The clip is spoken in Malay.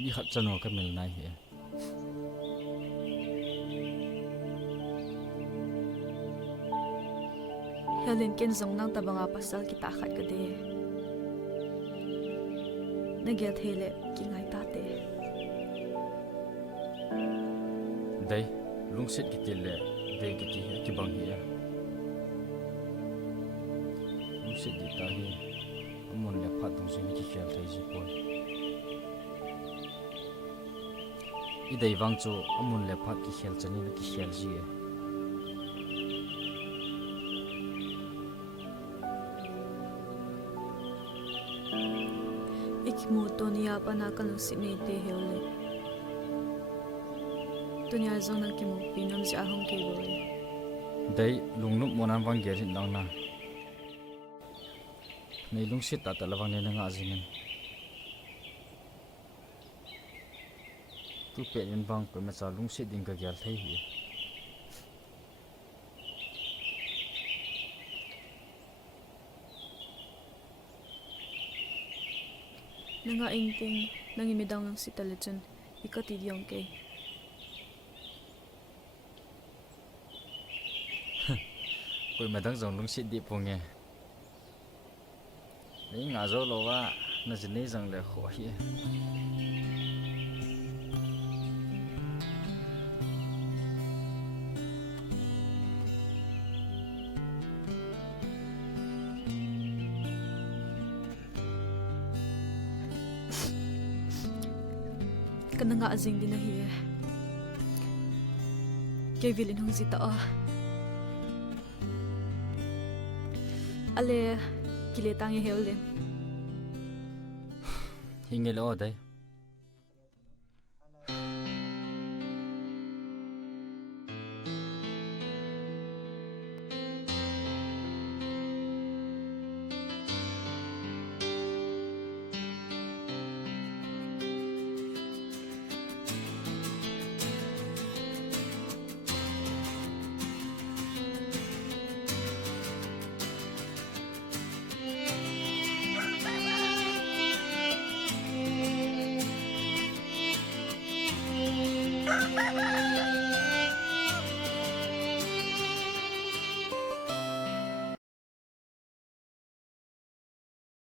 mi khat chano ka mil nai he Helen ken zong nang tabanga pasal kita khat ka de nagyat hele ki ngai ta te dai lungsit ki tile dai ki ti ki bang he lungsit di ta hi amun le phat tung sin ki khel thai ji pon I dai wang chu amun le phat ki khel chani na ki khel ji ikmu tonia pana kalu sine te hele tunya zong nang ki mo pinam ja hong ke boy dai lungnup monan wang ger hin dang na nei lungsit ta ta lawang ne na nga jingen tu pe yin bang ko ma cha lungsit ding ka gyal thai hi nanga ingting nangi midang nang sitalajan ikati diong ke koi ma dang jong lungsit di ponge nei nga zo lo wa na jne jang le kho hi kananga azing din na hi kay vilin hong zita ale kile tangi hele hingel o dai